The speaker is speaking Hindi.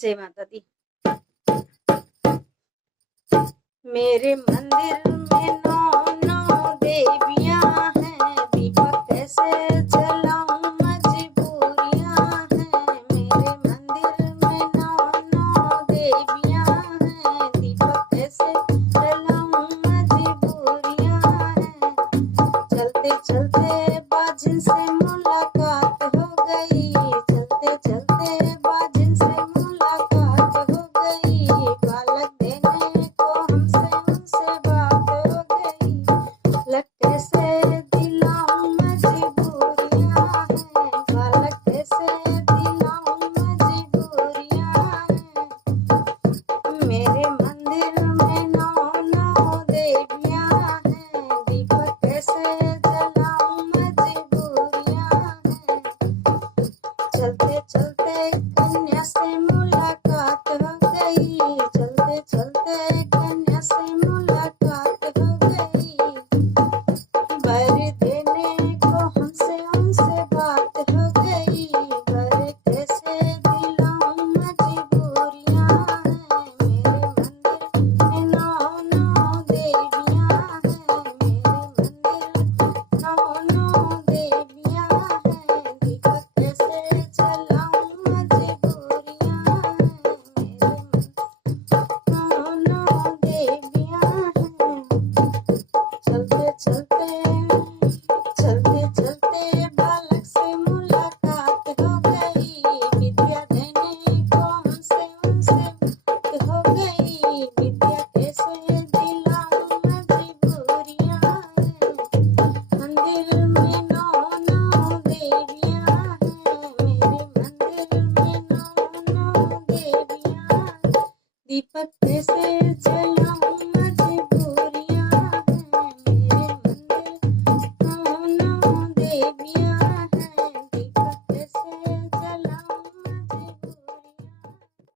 जय माता दी। मेरे मंदिर में नौ नौ देवियां हैं, दीपक कैसे जलाऊं मजबूरियां हैं। मेरे मंदिर में नौ नौ देवियां हैं, दीपक कैसे जलाऊं मजबूरियां हैं। चलते चलते बाजिन से मुलाकात हो गई, चलते चलते बाजिन से मुलाकात हो गई। बालक देने को हमसे उनसे बात हो गई, लग कैसे दिलाऊं मजबूरियां हैं। बालक कैसे दिलाऊं मजबूरियां हैं। मेरे मंदिर में नौ नौ देवियां हैं, दीपक कैसे जलाऊं मजबूरियां हैं। चलते चलते कन्या से मुलाकात हो गई, चलते चलते कन्या से मुलाकात हो गई। वर देने को हमसे उनसे बात हो गई, वर कैसे दिलाऊं मजबूरियां हैं। मेरे मंदिर में नौ नौ देवियां हैं, मेरे मंदिर नौ नौ देवियां हैं, दीपक कैसे जलाऊं मजबूरियां हैं। मेरे नौ नौ देवियां हैं। चलते चलते बालक से मुलाकात हो गई, विद्या देने को हमसे उनसे बात हो गई। विद्या कैसे दिलाऊं मजबूरियां हैं। मंदिर में नौ नौ देवियां हैं, मेरे मंदिर में नौ नौ देवियां हैं, दीपक कैसे जलाऊं